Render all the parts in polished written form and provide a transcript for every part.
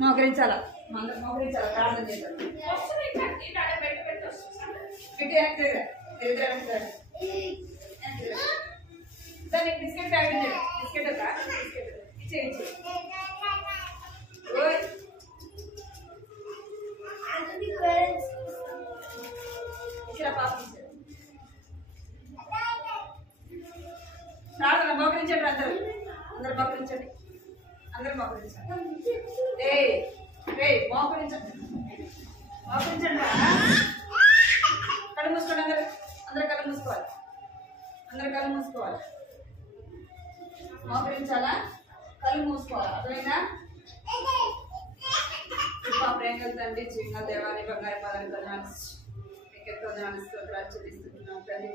మోకరించాలా మోకరించాలా ప్రార్థన చేద్దాం. బిస్కెట్ ప్యాకెట్ బిస్కెట్ ఇచ్చేయించు. ఇచ్చిన పాప ప్రార్థన మోకరించండి. అందరూ అందరు మోకరించండి. అందరూ మోకరించండి. మోకరించండి. మోకరించండి. కళ్ళు మూసుకోండి. అందరు కళ్ళు మూసుకోవాలి. అందరు కళ్ళు మూసుకోవాలి. మోకరించాలా? కళ్ళు మూసుకోవాలి. అర్థమైనా? ప్రేమలు తండ్రి జీవిత దేవాన్ని బంగారు పాదాలు మీకు ఎంతో స్తోత్రాలు చెల్లిస్తున్నాం. ప్రతి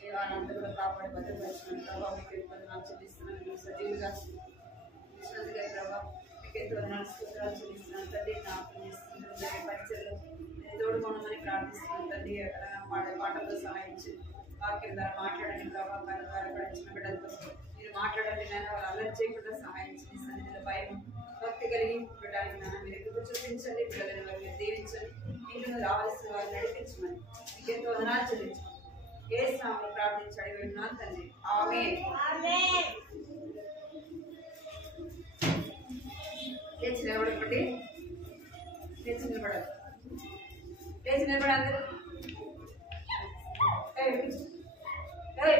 దేవానంతా కూడా కాపాడి భద్రపరిచిన ప్రభావ మీకు ఎంతో చెల్లిస్తున్నాను. సజీవుగా ప్రభావ మీకు ఎంతో స్తోత్రాలు చెల్లిస్తున్నాను. తండ్రి జ్ఞాపకం చేస్తున్నాను. పరిచయలు తోడుకోవడమని ప్రార్థిస్తున్నాను. తండ్రి పాడే పాటల్లో సహాయించి వాక్యం ద్వారా మాట్లాడండి. ప్రభావ ద్వారా పడించిన బిడ్డలతో మీరు మాట్లాడండి. నేను వాళ్ళు అల్లరి చేయకుండా సహాయించి మీ సన్నిధిలో భయం భక్తి కలిగి ఉండడానికి నాన్న మీరు ఎక్కువ చూపించండి. పిల్లలను వారు మీరు దీవించండి. ఇంట్లో రావాల్సిన వారు నడిపించమని మీకు ఎంతో వందనాలు చెల్లించమని ఏ స్థానంలో ప్రార్థించి అడిగి విన్నాను తండ్రి. ఆమేన్. లేచి నిలబడండి. లేచి నిలబడాలి. లేచి నిలబడి అందరూ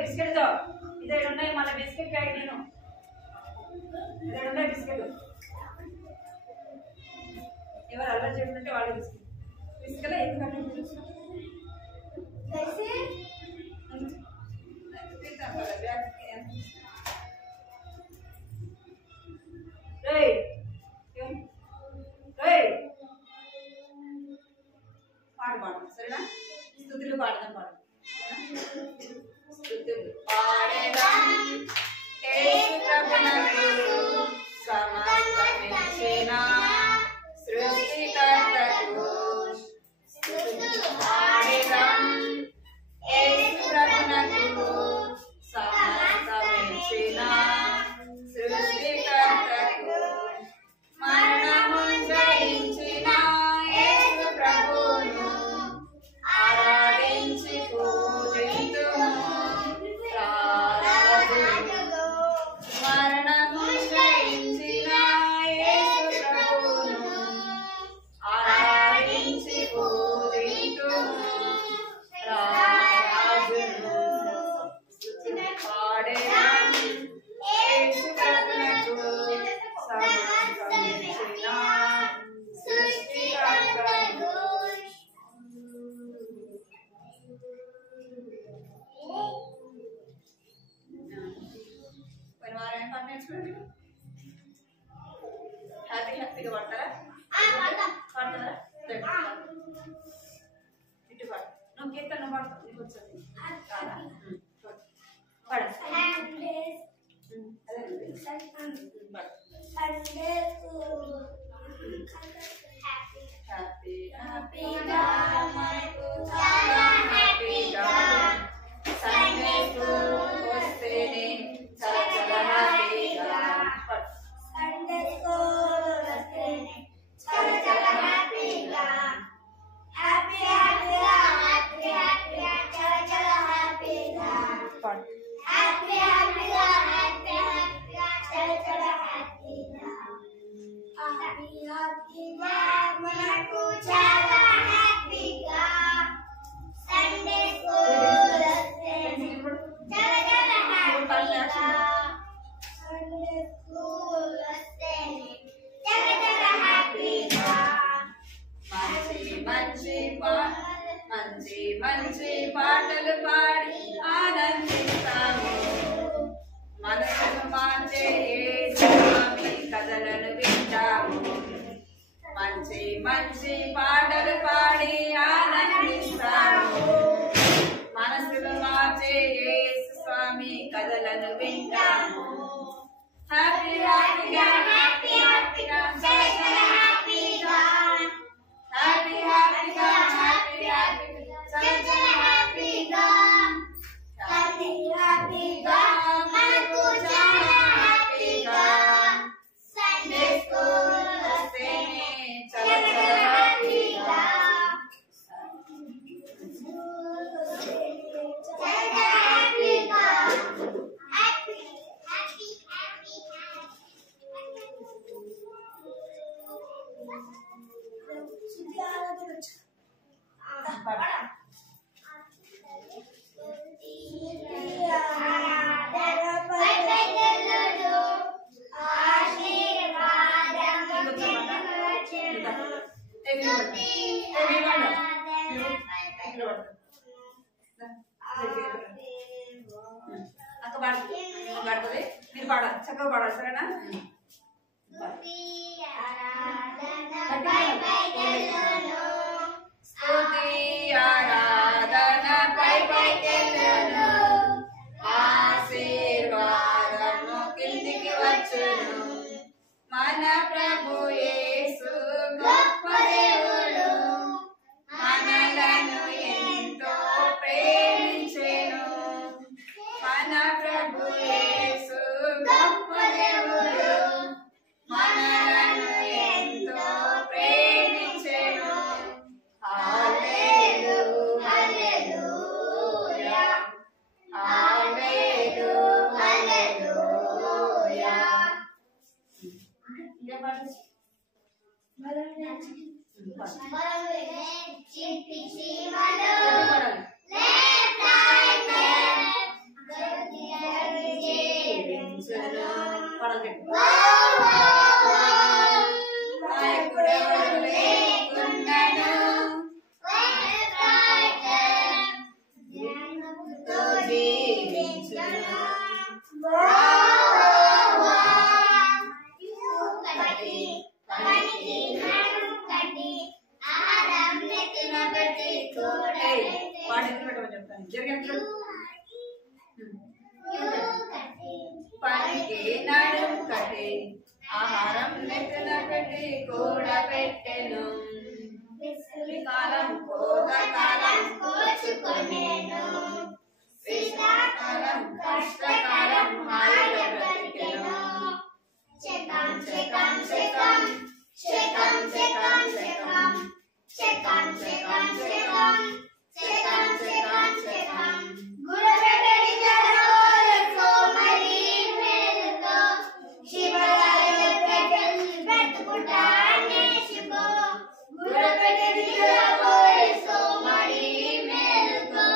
బిస్కెట్ ఇదే ఉన్నాయి. మన బిస్కెట్ ప్యాకెట్ నేను ఇదే ఉన్నాయి బిస్కెట్. ఎవరు అల్లరి చేయకుంటే వాళ్ళు బిస్కెట్ బిస్కెట్ ఎందుకంటే పాట పాడడం సరేనా? స్తుతులు పాడదాం. పాడదాం స్తుతులు పాడేదాం యేసు ప్రభువునకు సమస్తమిచ్చెనా సృష్టికర్తకు. స్తుతులు పాడేదాం యేసు ప్రభువునకు సమస్తమిచ్చెనా సృష్టికర్తకు. మరణము జయించిన యేసు ప్రభువును ఆరాధించి పూజింతుము రారాజులు. మరణము జయించిన యేసు ప్రభువును ఆరాధించి పూజింతుము రారాజులు. స్తుతులు పాడేదాం యేసు ప్రభువునకు సమస్తమిచ్చిన సృష్టికర్తకు. హ్యాపీగా పడతారా? పడతారా? ఇటు పడ. నువ్వు కీర్తన పడతావు. నీకు వచ్చేది పడ. హ్యాపీగా సండే స్కూల్ వస్తేనే చాలా చాలా హ్యాపీగా. సండే స్కూల్ వస్తేనే చాలా చాలా హ్యాపీగా. హ్యాపీ హ్యాపీగా హ్యాపీ హ్యాపీగా చాలా చాలా హ్యాపీగా. హ్యాపీ హ్యాపీగా హ్యాపీ హ్యాపీగా చాలా చాలా హ్యాపీగా. హ్యాపీ హ్యాపీగా మనకు చాలా హ్యాపీగా. సండే స్కూల్ వస్తేనే చాలా చాలా హ్యాపీగా. సండే స్కూల్ వస్తేనే చాలా చాలా హ్యాపీగా. మంచి మంచి పాటలు పాడి ఆనందిస్తాము. మనసును మార్చే యేసు స్వామి కథలను వింటాము. మంచి మంచి పాటలు పాడి ఆనందిస్తాము. మనసును మార్చే యేసు స్వామి కథలను వింటాము. హ్యాపీ హ్యాపీగా హ్యాపీ హ్యాపీగా చాలా హ్యాపీగా. హ్యాపీ హ్యాపీగా హ్యాపీ హ్యాపీగా చాలా హ్యాపీగా. హ్యాపీ హ్యాపీగా పాడుతుంది, మీరు పాడాలి, చక్కగా పాడాలి, సరేనా? స్తుతి ఆరాధన పైకెళ్ళును, ఆశీర్వాదము కిందికి వచ్చును. మన ప్రభు యేసు గొప్ప దేవుడు, మనలను ఎంతో ప్రేమించెను. మన ప్రభు యేసు గొప్ప దేవుడు, మనలను ఎంతో ప్రేమించెను. హల్లెలూయా హల్లెలూయా హల్లెలూయా. పనికి నడుం కట్టి ఆహారం నెత్తిన పెట్టి కూడబెట్టెను. కాలం కాలం కోచుకొనెను, శీతాకాలం కష్టకాలం హాయిగా బ్రతికెను. చెకం చెకం చెకం చెకం చెకం చెకం చెకం చెకం చెకం చెకం చెకం చెకం గురబెట్టెడి జనోలతో మరి మేలుతో శివరాయకెళ్ళి పెట్టుకుంటా నేర్చుకో. గురబెట్టెడి జనోలతో మరి మేలుతో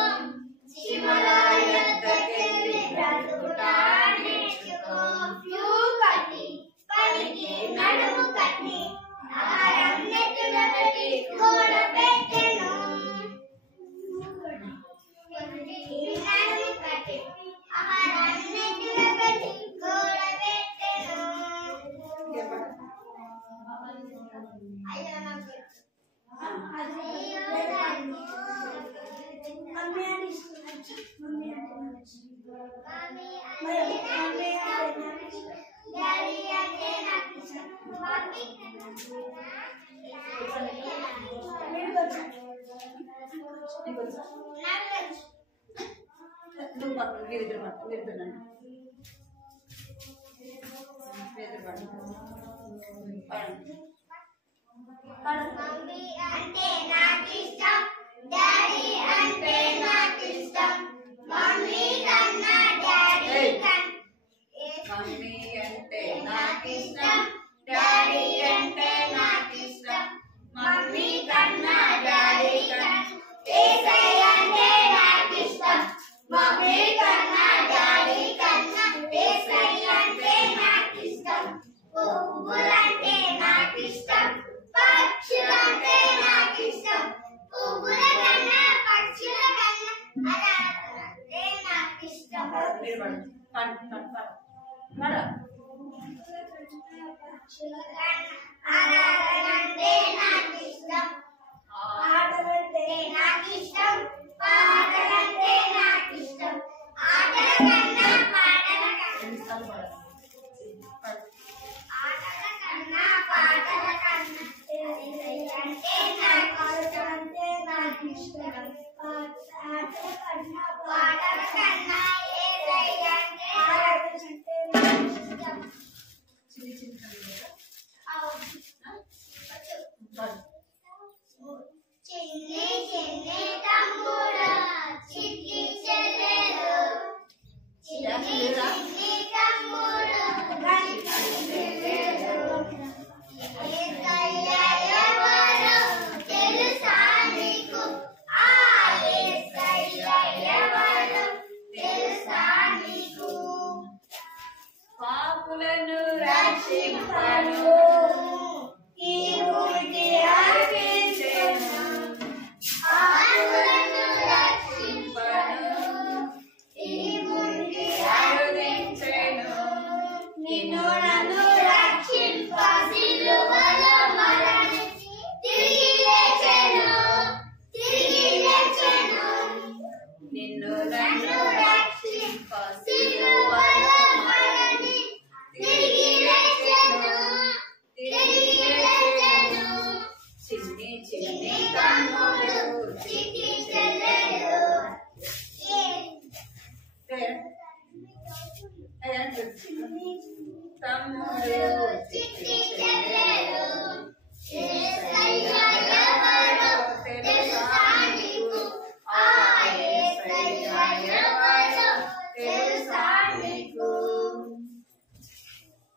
శివరాయకెళ్ళి పెట్టుకుంటా నేర్చుకో. ఫ్యూ కట్టి పనికి నడుము కట్టి ఆహారం నెత్తిన పెట్టి కూడబెట్టెను. మమ్మీ అంటే నాకు ఇష్టం, డాడీ అంటే నాకు ఇష్టం, మమ్మీ కన్నా డాడీ మమ్మీ అంటే నాకు ఇష్టం, డాడీ అంటే నాకు ఇష్టం, మమ్మీ కన్నా డాడీ యేసయ్య అంటే నాకు ఇష్టం, మమ్మీ కన్నా డాడీ కన్నా యేసయ్య అంటే నాకు ఇష్టం. పువ్వులంటే నాకు ఇష్టం, పక్షులంటే నాకు ఇష్టం, పువ్వుల కన్నా పక్షుల కన్నా అదే నాకు ఇష్టం. ఆరాధనంటే నాకు ఇష్టం, ఆటలంటే నాకు ఇష్టం, పాటలంటే నాకు ఇష్టం, ఆటల కన్నా పాటల కన్నా ఆటల కన్నా పాటల కన్నా అంటే నాకు ఇష్టం, ఆటల కన్నా పాటల కన్నా యేసయ్య అంటే నాకు ఇష్టం. చిన్ని చిన్ని తమ్ముడా చిట్టి చెల్లెలు, చిన్ని చిన్ని తమ్ముడు యేసయ్య ఎవరో తెలుసా నీకు, ఆ యేసయ్య ఎవరో తెలుసా నీకు. పాపులను రక్షింపను ఈ భూమికి అర్పించెను, పాపులను రక్షింపను ఈ భూమికి తమ్ముడు చిట్టి చెల్లెలు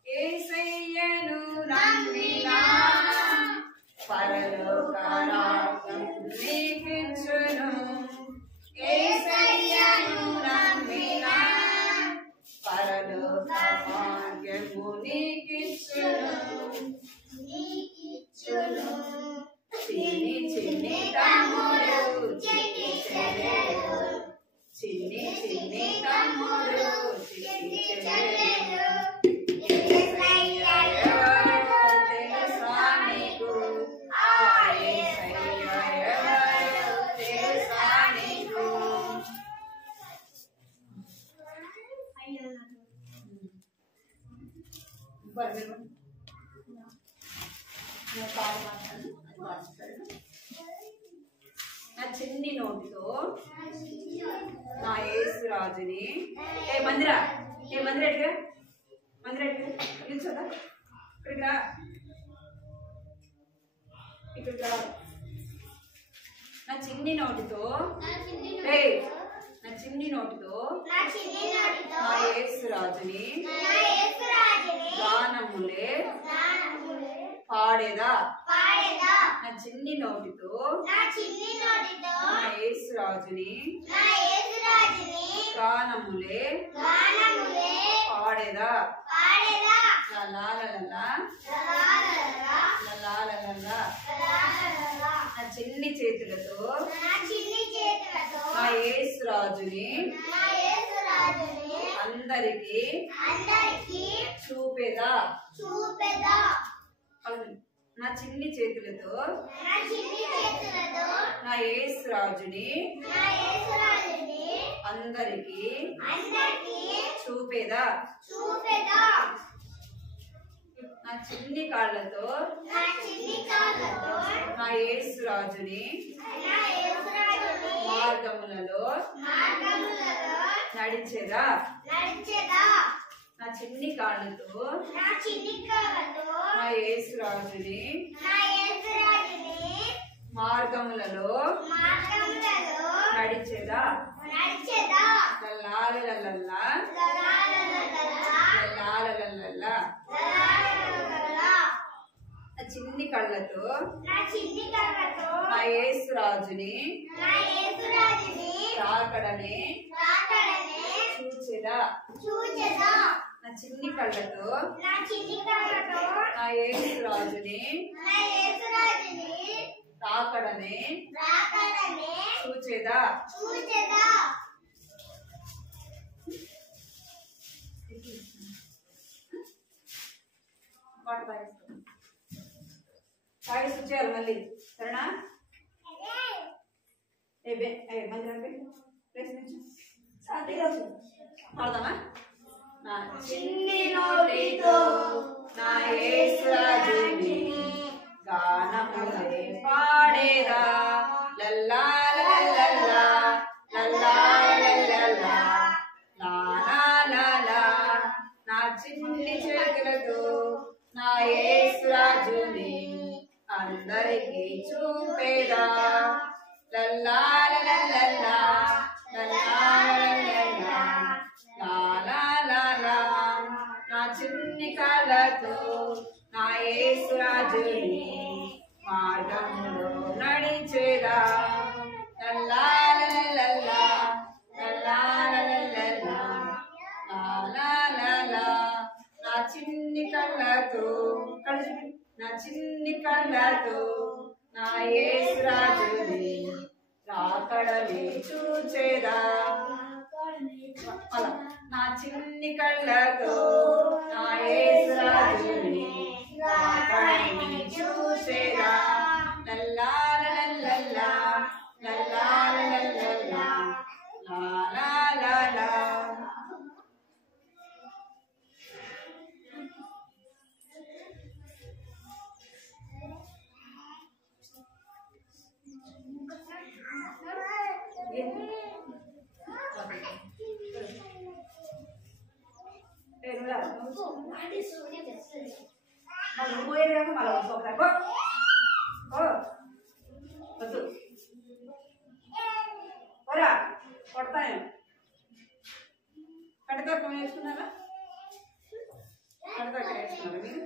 యేసయ్యను నమ్మినా పరలోక రాజ్యం నీకిచ్చును. యేసయ్యను నమ్మినా పరలోక భాగ్యము నీకిచ్చును. చిన్ని చిన్ని తమ్ముడు చిట్టి చెల్లెలు చిన్ని చిన్ని తమ్ముడు చిట్టి చెల్లెలు నా చిన్ని నోటితో నా యేసురాజుని మందిరా అడిగా నిల్చోదా ఇక్కడికి రా నా చిన్ని నోటితో నా యేసురాజుని గానములే పాడేదా. నా చిన్ని నోటితో నా యేసురాజుని గానములే పాడేదా. నా చిన్ని చేతులతో నా యేసురాజుని అందరికి చూపేదా. నా చిన్ని చేతులతో నా యేసురాజుని అందరికి చూపేదా. నా చిన్ని కాళ్ళతో నా యేసురాజుని మార్గములలో నడిచేదా. నా చిన్ని కాళ్ళతో నా యేసురాజుని మార్గములలో నడిచేదా. నా చిన్ని కళ్ళతో నా యేసురాజుని రాకడనే చూచెదా. నా చిన్ని కళ్ళతో నా యేసురాజుని రాకడనే చూచెదా. పాడి చూచేయాలి మళ్ళీ సరేనా. పాడదామా. నా చిన్ని నోటితో నా యేసురాజుని గానములే పాడేదా. లల్లా లల్లా లల్లా లల్లా లాలా. నా చిన్ని చేతులతో నా యేసురాజుని అందరికి చూపేదా. లల్లా లల్లా లాలా. నా చిన్ని కాళ్ళతో నా యేసురాజుని మార్గములో నడిచేదా. లల్లా లల్లా నా చిన్ని కళ్ళతో నా యేసురాజుని రాకడనే చూచేదా. నా చిన్ని కళ్ళతో నా యేసురాజుని రాకడనే చూచేదా. లల్లా లల్లా లాలా. పోయేది కాక మళ్ళీ ఒకసారి వద్దు పోరా కొడతాను కడతారు నేర్చుకున్నారా కడతారు నేర్చుకున్నారా మీరు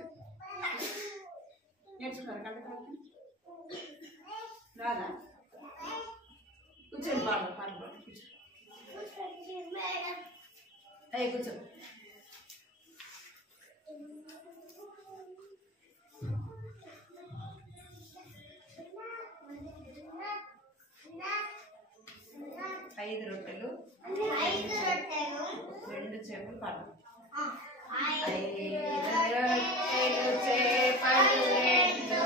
నేర్చుకున్నారా కడతారు రాదా కూర్చోండి పాడు పాడు పాడు కూర్చో అయ్యి కూర్చో 5 రొట్టెలు 2 చేపలు పడవ 5 రొట్టెలు చేపలు 2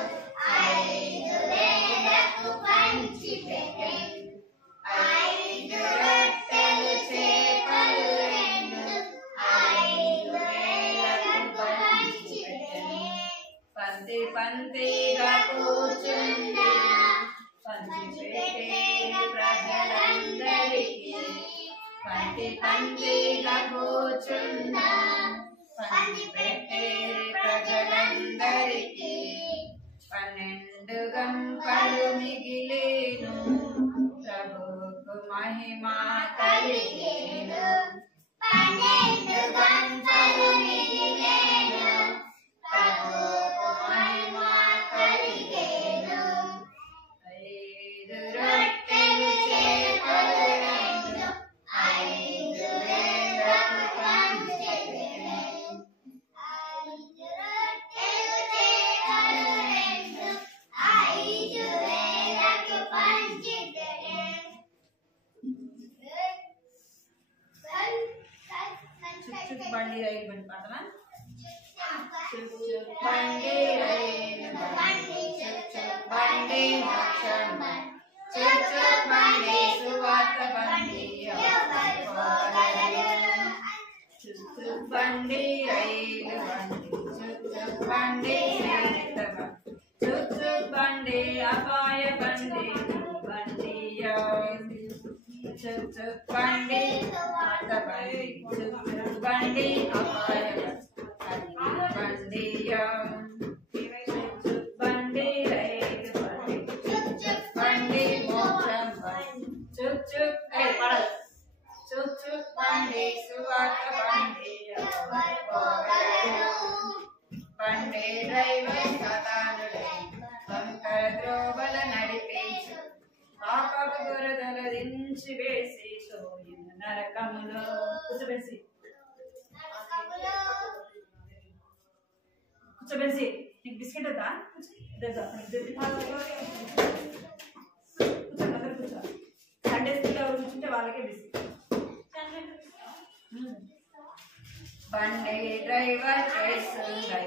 5 వేలకు పంచి పెట్టెను 5 రొట్టెలు చేపలు 2 5 వేలకు పంచి పెట్టెను పంక్తి పంక్తిగా కూర్చుండి పంచి పెట్టే ప్రజలందరికీ పంక్తి పంక్తిగా కూర్చున్న పంచి పెట్టే ప్రజలందరికీ 12 గంపలు మిగిలేను ప్రభువుకు మహిమ కలిగేను 12 గంపలు మిగిలేను ప్రభువుకు మహిమ కలిగేను 5 రొట్టెలు చేపలు 2 5 వేలకు పంచి పెట్టెను 5 రొట్టెలు చేపలు 2 5 వేలకు పంచి పెట్టెను చుక్ బండి రైలు బండి పాటనా చుక్ బండి రైలు బండి చుక్ బండి మోక్షం బండి చుక్ బండి సువార్త బండి ఎవరు పోగలరు చుక్ బండి రైలు బండి చుక్ బండి జీవిత బండి చుక్ బండి అపాయ బండి బండి చుక్ బండి సువార్త బండి చుక్ బండి అపాయ బండి చుక్ బండి రైలు బండి చుక్ బండి మోక్షం బండి చుక్ పడదు చుక్ బండి సువార్త బండి ఎవరు పోగలరు బండి డ్రైవర్ సతానుడై వంక ద్రోవల నడిపించు పాపపు దురదల దించి వేసి తోయిన నరకములో కూర్చోబెసి కూర్చోబెసి నీకు బిస్కెట్ వద్దా కూర్చో సండే స్కూల్ ఎవరు కూర్చుంటే వాళ్ళకే బిస్కెట్ బండి డ్రైవర్ చేస్తుండై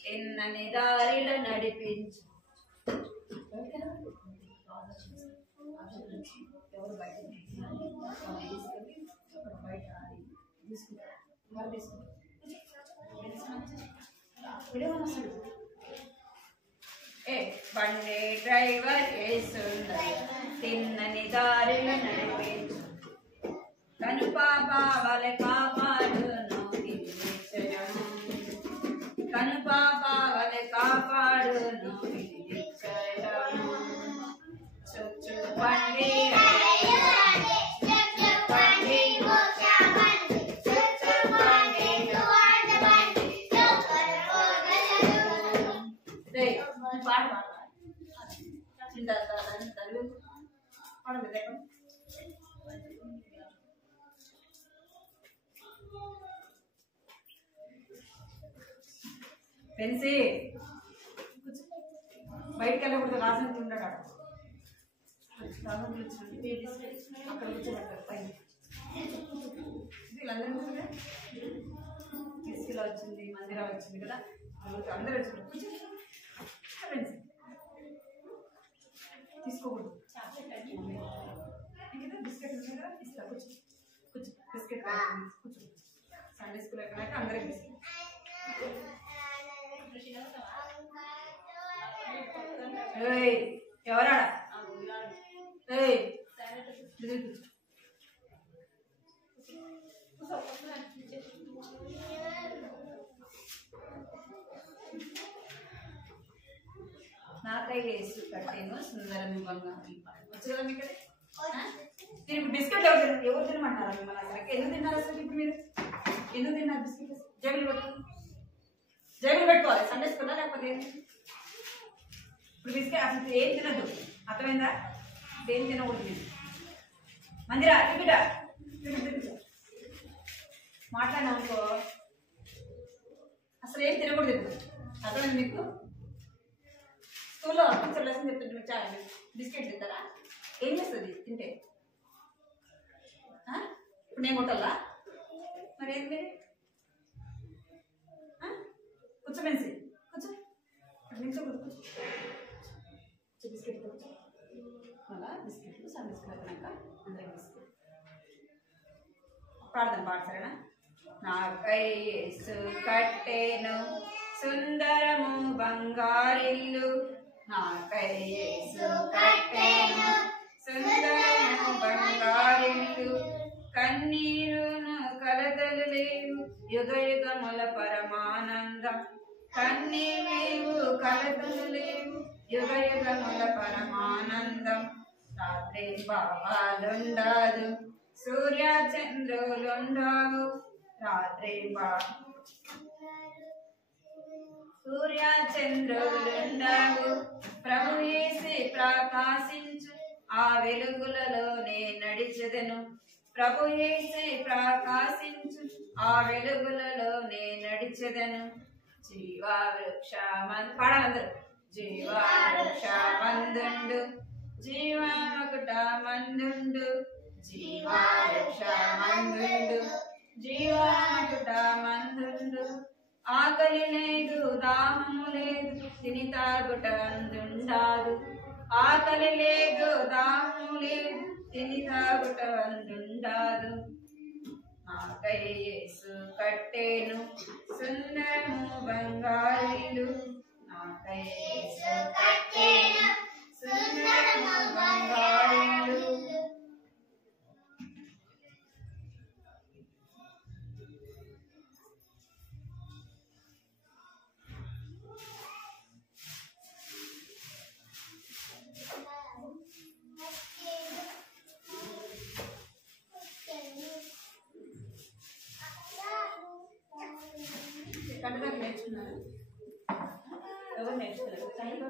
చిన్నని దారిలో నడిపించు ఎవరు బయట బయట బండి డ్రైవర్ చేస్తుండై చిన్నని దారిలో నడిపించు తను పాపావల కాపాడును తను పాపావల కాపాడును చుక్ బండి పెన్సి బయటకు వెళ్ళకూడదు రాసినట్టు ఉండడు అక్కడ కూర్చోబెడతారు పైన వీళ్ళందరూ కూర్చుంటే కిస్కిలా వచ్చింది మందిరా వచ్చింది కదా అందరూ వచ్చింది పెన్సి తీసుకోకూడదు బిస్కెట్ ఉంది కదా ఇస్తా కూర్చో కూర్చో బిస్కెట్ కూర్చో సండే స్కూల్ అయిపోయినాక అందరికి బిస్కెట్ ఎవరాడా కూర్చో నాకై యేసు కట్టెను సుందరము బంగారు వచ్చు కదా మీకు మీరు ఇప్పుడు బిస్కెట్ ఎవరు తినమంటారా మిమ్మల్ని అసలు ఎందుకు తిన్నారు అసలు ఇప్పుడు మీరు ఎందుకు తిన్నారు బిస్కెట్ జేబులు పెట్టుకోవాలి సండే స్కూల్ లేకపోతే ఇప్పుడు బిస్కెట్ అసలు ఏం తినద్దు అర్థమైందా ఏం తినకూడదు మీరు మందిరా బిడ్డ మాట్లాడినా అనుకో అసలు ఏం తినకూడదు ఇప్పుడు అర్థమైంది మీకు స్కూల్లో టీచర్ లెసన్ చెప్తుంటే చాలా బిస్కెట్ తింటారా ఏం చేస్తుంది తింటే ఇప్పుడు నేను కొట్టాలా మరి ఏంటి మీరు కూర్చో మెన్సి కూర్చో నిమిషం కూర్చో బిస్కెట్ కూర్చో అలా బిస్కెట్లు సన్ బిస్కెట్ అయినాక అందరికి బిస్కెట్ పాడదాం పాట సరేనా నాకై యేసు కట్టెను సుందరము బంగారిల్లు నాకై యేసు కట్టెను సుందరము బంగారిల్లు కన్నీరును కలతలు లేవు యుగ యుగముల పరమానందం కన్నీరు లేవు కలతలు లేవు యుగ యుగముల పరమానందం రాత్రి బాబాలుండదు సూర్య చంద్రులుండవు రాత్రి సూర్య చంద్రులుండవు ప్రభు యేసే ప్రకాశించు ఆ వెలుగులలోనే నడిచెదను ప్రభు యేసే ప్రకాశించు ఆ వెలుగులలోనే నడిచెదను జీవవృక్షమందు పాడాలందరూ జీవవృక్షమందుండు జీవమకుటమందుండు జీవవృక్షమందుండు జీవమకుటమందుండు ఆకలి లేదు దాహము లేదు తిని తాగుట అందుండాదు ఆకలి లేదు దాహము లేదు తిని తాగుట అందుండాదు నాకై యేసు కట్టెను సుందరము బంగారిల్లు నాకై యేసు కట్టెను సుందరము బంగారిల్లు కంటదాకా నేర్చుకున్నారు ఎవరు నేర్చుకోలేదు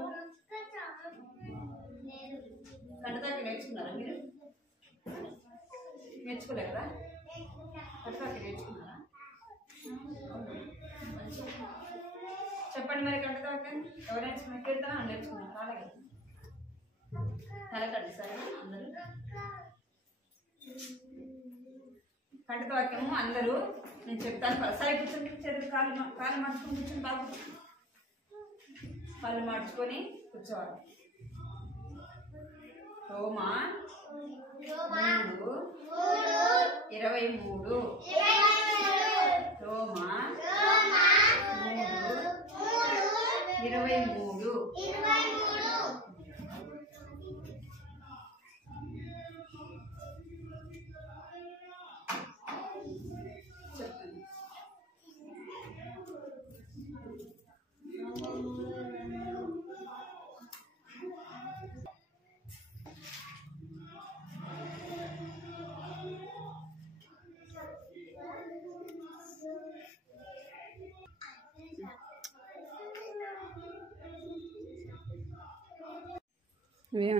కంటదాకా నేర్చుకున్నారా మీరు నేర్చుకోలేదు కదా కంటదాకా నేర్చుకున్నారా చెప్పండి మరి కంటదాకా ఎవరు నేర్చుకున్నారు కీర్తన నేర్చుకున్నారు అలాగే తలకండి సరే అందరూ కంటత వాక్యము అందరూ నేను చెప్తాను సరే కూర్చొని చేతులు కాళ్ళు మార్చుకొని కూర్చొని బాగా కాళ్ళు మార్చుకొని కూర్చోవాలి రోమా 3:23 రోమా 3:23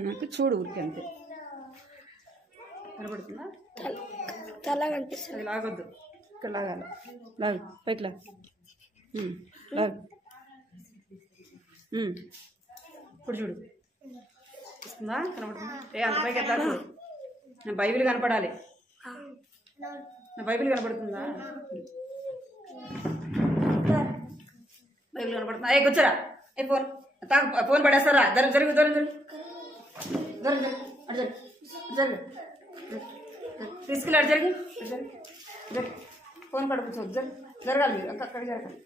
నాకు చూడు ఊరికి అంతే కనబడుతుందా తల కనిపిస్తుంది లాగొద్దు ఇక్కడ లాగాలి లాగు పైకి లాగు లాగు ఇప్పుడు చూడు వస్తుందా కనబడుతుందా అంత పైకి ఎట్లా చూడు నా బైబిల్ కనపడాలి నా బైబిల్ కనపడుతుందా బైబిల్ కనపడుతుందా కూర్చోరా ఫోన్ ఫోన్ పడేస్తారా జరుగు దూరం తీసుకెళ్ళి అటు జరిగి ఫోన్ పడ కూర్చోవద్దు జరగాలి మీరు అంత అక్కడికి జరగాలి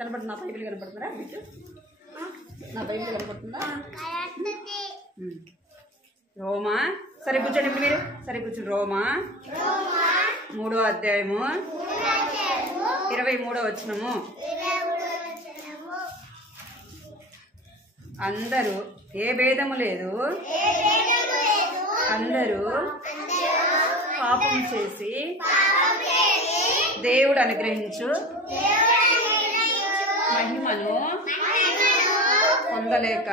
కనపడుతుంది నా బైబిల్ కనపడుతుందా మీకు నా బైబిల్ కనపడుతుందా రోమా సరే కూర్చోండి ఇప్పుడు మీరు సరే కూర్చోండి రోమా 3వ అధ్యాయము 23వ వచనము. అందరూ ఏ భేదము లేదు, అందరూ పాపం చేసి దేవుడు అనుగ్రహించు మహిమను పొందలేక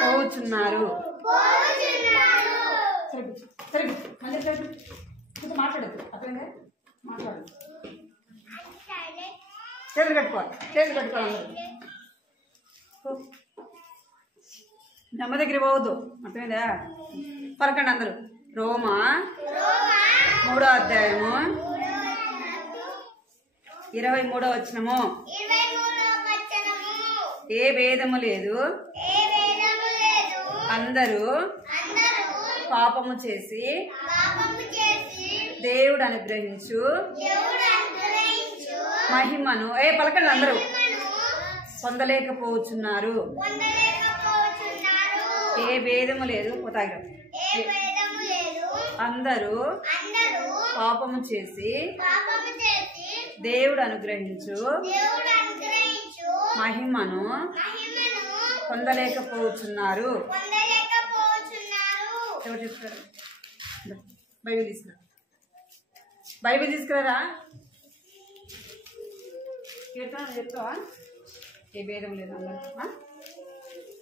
పోచున్నారు. మాట్లాడద్దు, అర్థంగా మాట్లాడు. చేతులు కట్టుకోవాలి, చేతులు కట్టుకోవాలి. అమ్మ దగ్గర పోవద్దు, అర్థమైందా? పలకండి అందరూ. రోమా 3వ అధ్యాయము 23వ వచనము. ఏ భేదము లేదు, అందరూ పాపము చేసి దేవుడు అనుగ్రహించు మహిమను పలకండి అందరూ పొందలేకపోతున్నారు. ఏ భేదము లేదు, పోతాగా. అందరూ పాపము చేసి దేవుడు అనుగ్రహించు మహిమను పొందలేకపోతున్నారు. ఎవరు చెప్తారు? బైబిల్ తీసుకురా, బైబిల్ తీసుకురారా. కీర్తన చెప్తావా? ఏ భేదం లేదు, అందరూ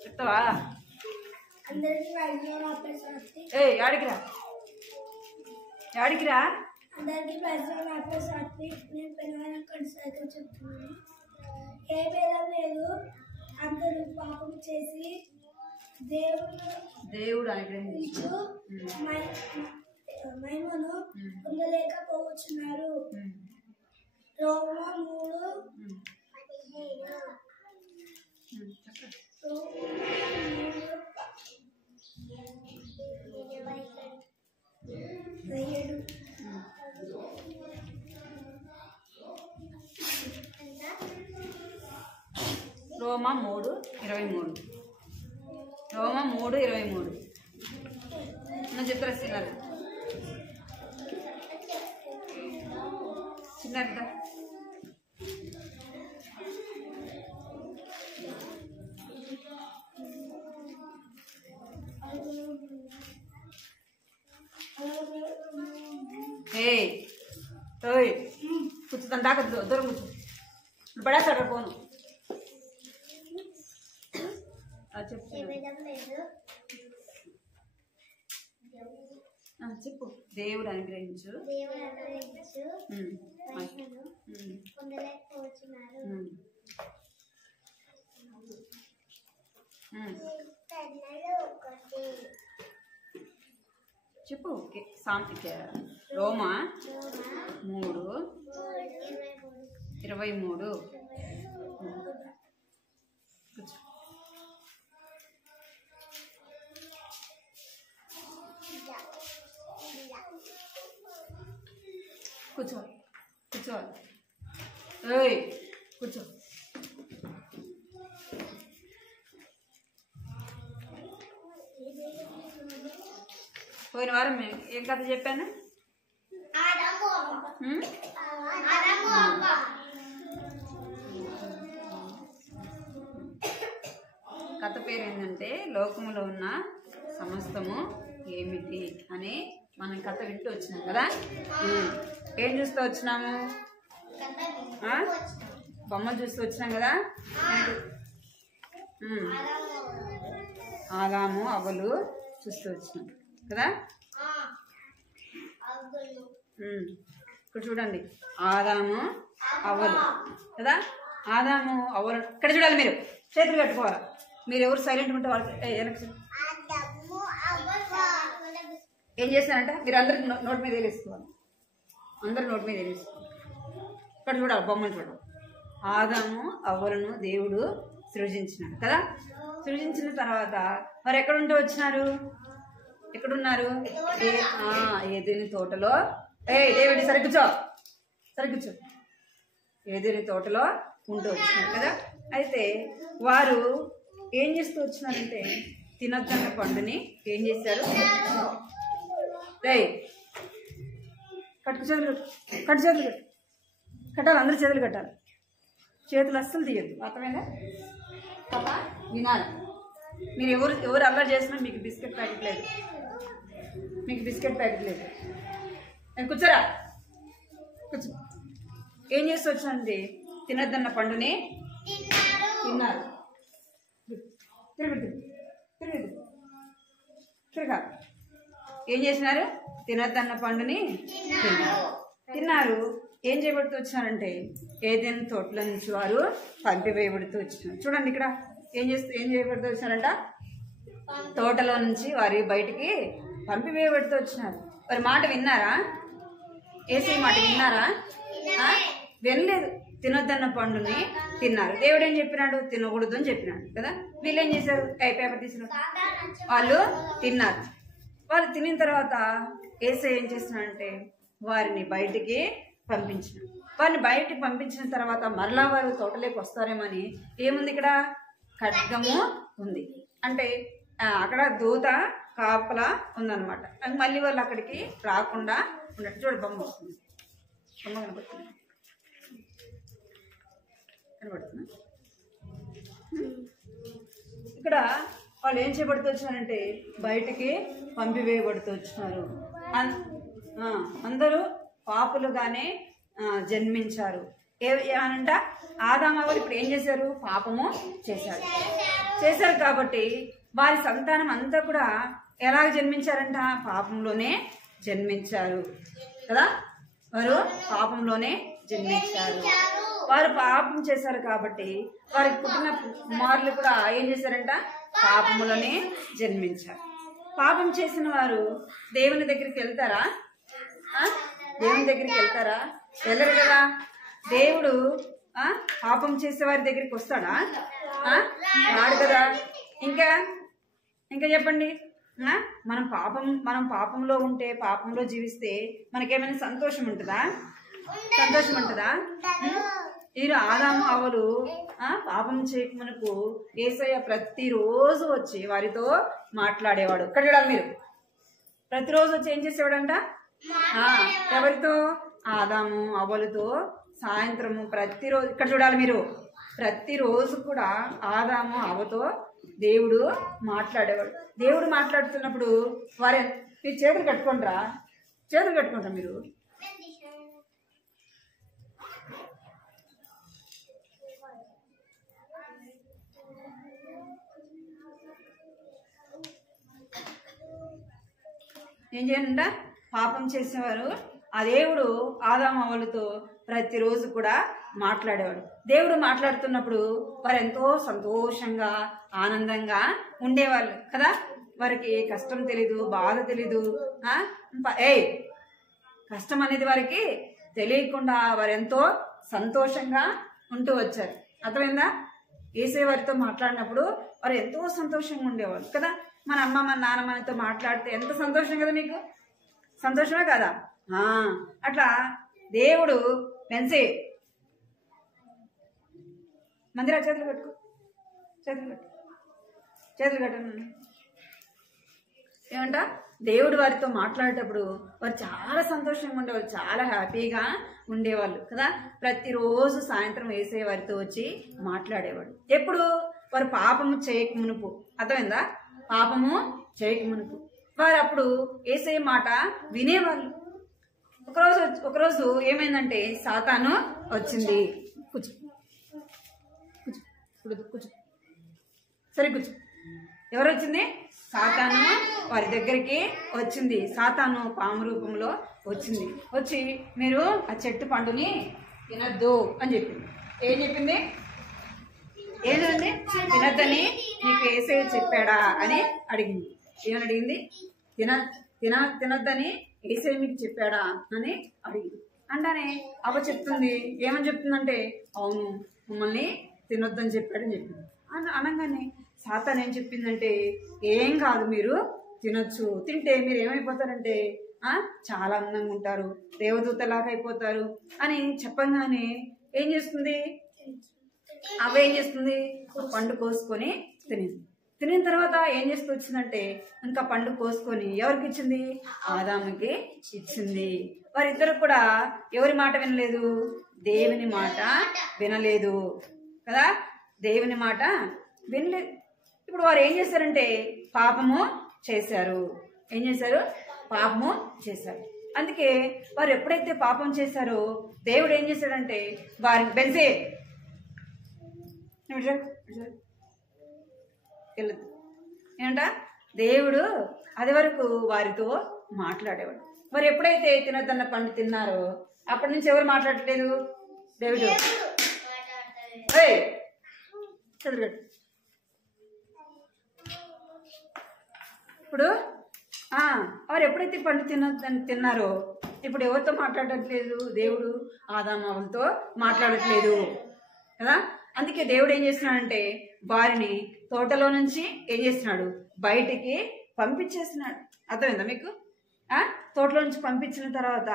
చెప్తావా? ఆడికిరా, ఆడికిరా. అందరికీ ప్రజలు ఆత్మ సాత్వి. నేను పెనుగొన కొనసాగుతూ చెప్తున్నాను. ఏ భేదం లేదు, అందరూ పాపం చేసి దేవుడు అనుగ్రహించు మహిమను పొందలేకపోతున్నారు. రోమా 3:17. రోమా 3:23. రోమా 3:23. నువ్వు చెప్తారా చిన్నారు? చిన్నారుగా కూర్చుతాను, దాకా దూరం కూర్చో. పడేస్తాడు ఫోను. చెప్పు. దేవుడు అనుగ్రహించు చెప్పు. రోమా 3:23. కూర్చో, కూర్చో, కూర్చో. పోయిన వారం ఏం కథ చెప్పాను? కథ పేరు ఏంటంటే లోకములో ఉన్న సమస్తము ఏమిటి అని మనం కథ వింటూ వచ్చినాం కదా. ఏం చూస్తూ వచ్చినాము? బొమ్మలు చూస్తూ వచ్చినాం కదా. ఆదాము అవ్వలు చూస్తూ వచ్చినాం కదా. ఇక్కడ చూడండి, ఆదాము అవ్వలు కదా. ఆదాము అవ్వలు ఇక్కడ చూడాలి. మీరు చేతులు కట్టుకోవాలి. మీరు ఎవరు సైలెంట్ ఉంటే వాళ్ళకి ఏం చేస్తారంటే మీరు అందరికి నోటి మీద వేసుకోవాలి. అందరు నోటి మీద వేసుకోవాలి. ఇక్కడ చూడాలి, బొమ్మను చూడాలి. ఆదాము అవ్వలను దేవుడు సృజించినాడు కదా. సృజించిన తర్వాత మరి ఎక్కడుంటే వచ్చినారు? ఎక్కడున్నారు? ఏదేని తోటలో. దేవుడి సరికూర్చో, సరికూర్చో. ఏదేని తోటలో ఉంటూ వచ్చినారు కదా. అయితే వారు ఏం చేస్తూ వచ్చినారంటే తినొద్దన్న పండుని ఏం చేశారు? కట్టు చేతులు, కట్టు చేతులు. కట్టాలి, అందరూ చేతులు కట్టాలి, చేతులు అస్సలు తీయద్దు. అర్థమైందా? పాప వినాలి. మీరు ఎవరు అల్లరి చేసినా మీకు బిస్కెట్ ప్యాకెట్ లేదు, మీకు బిస్కెట్ ప్యాకెట్ లేదు. కూర్చోరా, కూర్చో. ఏం చేస్తూ వచ్చానండి? తినొద్దన్న పండుని తిన్నారు. తిరగదు తిరగదు తిరగా. ఏం చేసినారు? తినొద్దన్న పండుని తిన్నారు. ఏం చేయబడుతూ వచ్చారంటే ఏదైనా తోటల నుంచి వారు పంపివేయబడుతూ వచ్చినారు. చూడండి ఇక్కడ ఏం చేయబడుతూ వచ్చారంట? తోటలో నుంచి వారి బయటికి పంపివేయబడుతూ వచ్చినారు. వారి మాట విన్నారా? యేసయ్య మాట విన్నారా? వినలేదు. తినొద్దన్న పండుని తిన్నారు. దేవుడు ఏం చెప్పినాడు? తినకూడదు అని చెప్పినాడు కదా. వీళ్ళు ఏం చేశారు? పేపర్ తీసిన వాళ్ళు తిన్నారు. వాళ్ళు తినిన తర్వాత యేసయ్య ఏం చేస్తున్నాడంటే వారిని బయటికి పంపించిన. వారిని బయటికి పంపించిన తర్వాత మరలా వారు తోటలోకి వస్తారేమని ఏముంది ఇక్కడ? ఖడ్గము ఉంది. అంటే అక్కడ దూత కాపలా ఉందన్నమాట. మళ్ళీ వాళ్ళు అక్కడికి రాకుండా ఉన్నట్టు. చూడు, బొమ్మ వస్తుంది, బొమ్మ కనబడుతుంది, కనబడుతుంది. ఇక్కడ వాళ్ళు ఏం చేయబడుతూ వచ్చినారంటే బయటికి పంపివేయబడుతూ వచ్చినారు. అందరూ పాపులుగానే జన్మించారు. ఏమనంట? ఆదాము అవ్వలు ఇప్పుడు ఏం చేశారు? పాపము చేశారు కాబట్టి వారి సంతానం అంతా కూడా ఎలా జన్మించారంట? పాపంలోనే జన్మించారు కదా. వారు పాపంలోనే జన్మించారు. వారు పాపం చేశారు కాబట్టి వారి పుట్టిన కుమారులు కూడా ఏం చేశారంట? పాపములోనే జన్మించారు. పాపం చేసిన వారు దేవుని దగ్గరికి వెళ్తారా? దేవుని దగ్గరికి వెళ్తారా? వెళ్ళరు కదా. దేవుడు పాపం చేసే వారి దగ్గరికి వస్తాడా? రాడు కదా. ఇంకా చెప్పండి. మనం పాపంలో ఉంటే, పాపంలో జీవిస్తే మనకేమైనా సంతోషం ఉంటుందా? వీరు ఆదాము అవ్వలు పాపం చేయకమునకు యేసయ్య ప్రతిరోజు వచ్చి వారితో మాట్లాడేవాడు. ఇక్కడ చూడాలి మీరు, ప్రతిరోజు వచ్చి ఏం చేసేవాడంట? ఎవరితో? ఆదాము అవ్వలతో సాయంత్రము ప్రతిరోజు. ఇక్కడ చూడాలి మీరు, ప్రతిరోజు కూడా ఆదాము అవ్వతో దేవుడు మాట్లాడేవాడు. దేవుడు మాట్లాడుతున్నప్పుడు వారు మీరు చేతులు కట్టుకుంటారా? మీరు ఏం చేయండి? పాపం చేసేవారు ఆ దేవుడు ఆదాము అవ్వలతో ప్రతిరోజు కూడా మాట్లాడేవాడు. దేవుడు మాట్లాడుతున్నప్పుడు వారు ఎంతో సంతోషంగా ఆనందంగా ఉండేవాళ్ళు కదా. వారికి కష్టం తెలీదు, బాధ తెలీదు. కష్టం అనేది వారికి తెలియకుండా వారు ఎంతో సంతోషంగా ఉంటూ వచ్చారు. అర్థమైందా? యేసయ్య వారితో మాట్లాడినప్పుడు వారు ఎంతో సంతోషంగా ఉండేవాళ్ళు కదా. మన అమ్మ మన నాన్న మనతో మాట్లాడితే ఎంత సంతోషం కదా. మీకు సంతోషమే కదా. అట్లా దేవుడు వెన్సే మందిరా చేతులు కట్టండి. ఏమంట? దేవుడు వారితో మాట్లాడేటప్పుడు వారు చాలా సంతోషంగా ఉండేవాళ్ళు, చాలా హ్యాపీగా ఉండేవాళ్ళు కదా. ప్రతిరోజు సాయంత్రం యేసయ్య వారితో వచ్చి మాట్లాడేవాడు. ఎప్పుడు? వారు పాపము చేయకమునుపు. అర్థమైందా? పాపము చేయకమునుపు వారు అప్పుడు యేసయ్య మాట వినేవాళ్ళు. ఒకరోజు ఏమైందంటే సాతాను వచ్చింది. కూర్చో సరే కూర్చో. ఎవరు వచ్చింది? సాతాను వారి దగ్గరికి వచ్చింది. సాతాను పాము రూపంలో వచ్చింది. వచ్చి మీరు ఆ చెట్టు పండుని తినద్దు అని చెప్పింది. ఏం చెప్పింది? ఏంటండి? తినద్దని నీకు యేసయ్య చెప్పాడా అని అడిగింది. ఏమని అడిగింది? తినొద్దని యేసయ్య మీకు చెప్పాడా అని అడిగింది. అంటానే అవ్వ చెప్తుంది. ఏమని చెప్తుందంటే అవును, మమ్మల్ని తినొద్దని చెప్పాడని చెప్పింది. అనగానే సాతాను ఏం చెప్పిందంటే ఏం కాదు, మీరు తినొచ్చు. తింటే మీరు ఏమైపోతారంటే చాలా అందంగా ఉంటారు, దేవదూతలాగా అయిపోతారు అని చెప్పగానే ఏం చేస్తుంది? అవ్వ ఏం చేస్తుంది? పండు కోసుకొని తినేది. తినిన తర్వాత ఏం చేస్తూ వచ్చిందంటే ఇంకా పండు కోసుకొని ఎవరికి ఇచ్చింది? ఆదాముకి ఇచ్చింది. వారిద్దరు కూడా ఎవరి మాట వినలేదు? దేవుని మాట వినలేదు కదా, దేవుని మాట వినలేదు. ఇప్పుడు వారు ఏం చేశారంటే పాపము చేశారు. ఏం చేశారు? పాపము చేశారు. అందుకే వారు ఎప్పుడైతే పాపం చేశారో దేవుడు ఏం చేశాడంటే వారిని బెన్సే ఏంట దేవుడు అది వరకు వారితో మాట్లాడేవాడు. మరి ఎప్పుడైతే తినదన్న పండు తిన్నారో అప్పటి నుంచి ఎవరు మాట్లాడట్లేదు? దేవుడు. చదువు. ఇప్పుడు వారు ఎప్పుడైతే పండు తిన్నారో ఇప్పుడు ఎవరితో మాట్లాడట్లేదు? దేవుడు ఆదాముతో మాట్లాడట్లేదు కదా. అందుకే దేవుడు ఏం చేస్తున్నాడంటే వారిని తోటలో నుంచి ఏం చేస్తున్నాడు? బయటికి పంపించేస్తున్నాడు. అర్థమైందా మీకు? తోటలో నుంచి పంపించిన తర్వాత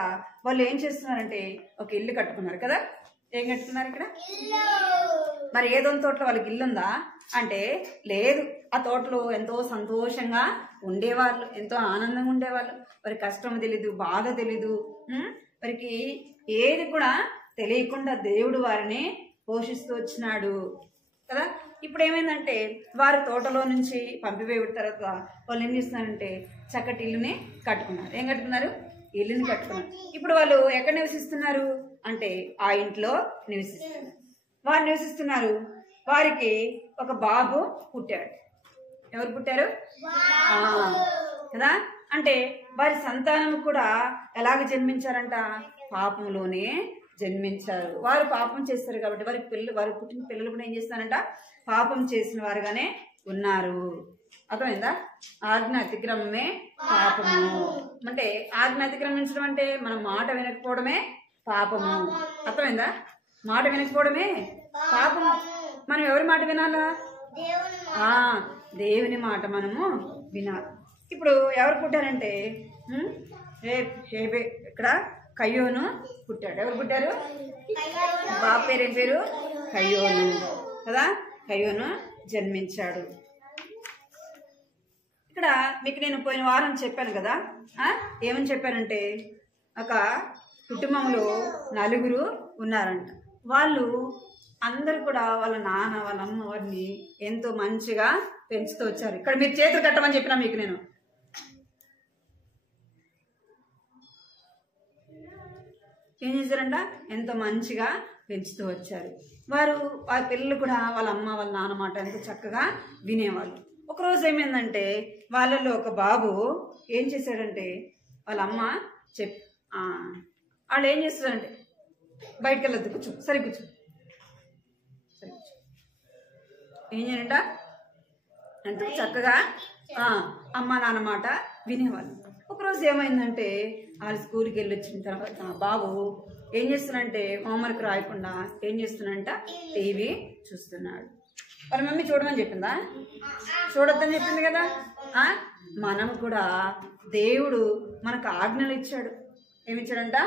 వాళ్ళు ఏం చేస్తున్నారంటే ఒక ఇల్లు కట్టుకున్నారు కదా. ఏం కట్టుకున్నారు ఇక్కడ? మరి ఏదో తోటలో వాళ్ళకి ఇల్లు ఉందా అంటే లేదు. ఆ తోటలో ఎంతో సంతోషంగా ఉండేవాళ్ళు, ఎంతో ఆనందంగా ఉండేవాళ్ళు. వారి కష్టం తెలీదు, బాధ తెలీదు, వారికి ఏది కూడా తెలియకుండా దేవుడు వారిని పోషిస్తూ వచ్చినాడు కదా. ఇప్పుడు ఏమైందంటే వారి తోటలో నుంచి పంపివేయబడిన తర్వాత వాళ్ళు ఏం చేస్తున్నారంటే చక్కటి ఇల్లుని కట్టుకున్నారు. ఏం కట్టుకున్నారు? ఇల్లుని కట్టుకున్నారు. ఇప్పుడు వాళ్ళు ఎక్కడ నివసిస్తున్నారు అంటే ఆ ఇంట్లో నివసిస్తున్నారు. వారు నివసిస్తున్నారు. వారికి ఒక బాబు పుట్టాడు. ఎవరు పుట్టారు? కదా. అంటే వారి సంతానం కూడా ఎలాగ జన్మించారంట? పాపంలోనే జన్మించారు. వారు పాపం చేస్తారు కాబట్టి వారి పుట్టిన పిల్లలు కూడా ఏం చేస్తారంట? పాపం చేసిన వారుగానే ఉన్నారు. అర్థమైందా? ఆజ్ఞ అతిక్రమమే పాపము. అంటే ఆజ్ఞ అతిక్రమించడం అంటే మనం మాట వినకపోవడమే పాపము. అర్థమైందా? మాట వినకపోవడమే పాపము. మనం ఎవరి మాట వినాలా? దేవుని మాట మనము వినాలి. ఇప్పుడు ఎవరు పుట్టారంటే ఇక్కడ కయ్యోను పుట్టాడు. ఎవరు పుట్టారు? బాబు పేరు ఏం పేరు? కయ్యోను కదా. కయ్యోను జన్మించాడు. ఇక్కడ మీకు నేను పోయిన వారం చెప్పాను కదా. ఏమని చెప్పానంటే ఒక కుటుంబంలో 4 ఉన్నారంట. వాళ్ళు అందరు కూడా వాళ్ళ నాన్న వాళ్ళ అమ్మ వారిని ఎంతో మంచిగా పెంచుతూ వచ్చారు. ఇక్కడ మీరు చేతులు కట్టమని చెప్పినా మీకు నేను. ఏం చేశారంట? ఎంతో మంచిగా పెంచుతూ వచ్చారు. వారి పిల్లలు కూడా వాళ్ళ అమ్మ వాళ్ళ నాన్న మాట ఎంతో చక్కగా వినేవాళ్ళు. ఒకరోజు ఏమైందంటే వాళ్ళల్లో ఒక బాబు ఏం చేశాడంటే వాళ్ళ అమ్మ వాళ్ళు ఏం చేస్తారంటే బయటకు వెళ్ళొద్దు, కూర్చో, సరే కూర్చో, సరే కూర్చో. ఏం చేయాలంట? ఎంతో చక్కగా అమ్మ నాన్న మాట వినేవాళ్ళు. ఒకరోజు ఏమైందంటే వాళ్ళు స్కూల్కి వెళ్ళి వచ్చిన తర్వాత బాబు ఏం చేస్తున్నాడంటే హోంవర్క్ రాయకుండా ఏం చేస్తున్నాడంట? టీవీ చూస్తున్నాడు. వాళ్ళ మమ్మీ చూడమని చెప్పిందా? చూడొద్దని చెప్పింది కదా. మనం కూడా దేవుడు మనకు ఆజ్ఞలు ఇచ్చాడు. ఏమిచ్చాడంట?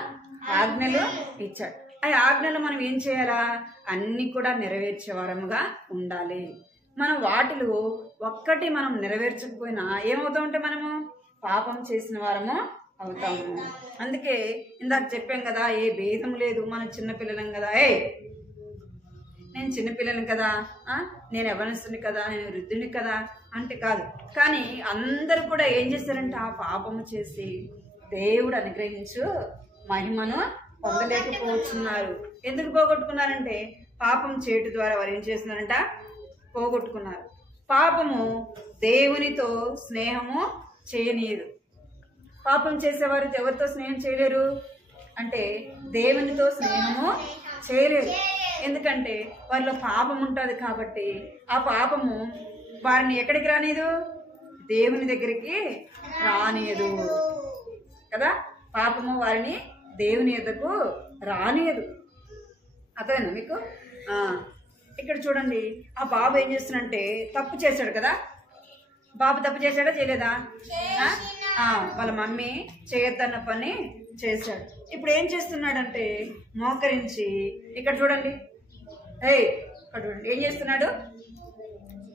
ఆజ్ఞలు ఇచ్చాడు. ఆ ఆజ్ఞలు మనం ఏం చేయాలా? అన్ని కూడా నెరవేర్చే వారముగా ఉండాలి. మనం వాటిలో ఒక్కటి మనం నెరవేర్చకపోయినా ఏమవుతామంటే మనము పాపం చేసిన వారము అవుతాము. అందుకే ఇందాక చెప్పాం కదా, ఏ భేదం లేదు. మనం చిన్నపిల్లలం కదా, నేను చిన్నపిల్లని కదా, నేను యవ్వనస్తుని కదా, నేను వృద్ధుని కదా అంటే కాదు. కానీ అందరూ కూడా ఏం చేస్తారంటే ఆ పాపము చేసి దేవుడు అనుగ్రహించు మహిమను పొందలేకపోతున్నారు. ఎందుకు పోగొట్టుకున్నారంటే పాపం చేయటం ద్వారా వారు ఏం చేస్తున్నారంట? పోగొట్టుకున్నారు. పాపము దేవునితో స్నేహము చేయనీయదు. పాపం చేసేవారు ఎవరితో స్నేహం చేయలేరు అంటే దేవునితో స్నేహము చేయలేరు. ఎందుకంటే వారిలో పాపం ఉంటుంది కాబట్టి ఆ పాపము వారిని ఎక్కడికి రానియదు? దేవుని దగ్గరికి రానియదు కదా. పాపము వారిని దేవుని యొద్దకు రానియదు. అర్థమైందా మీకు? ఇక్కడ చూడండి, ఆ బాబు ఏం చేస్తున్నాడంటే తప్పు చేశాడు కదా. బాబు తప్పు చేశాడా చేయలేదా? వాళ్ళ మమ్మీ చేయొద్దన్న పని చేశాడు. ఇప్పుడు ఏం చేస్తున్నాడంటే మోకరించి ఇక్కడ చూడండి, ఇక్కడ చూడండి ఏం చేస్తున్నాడు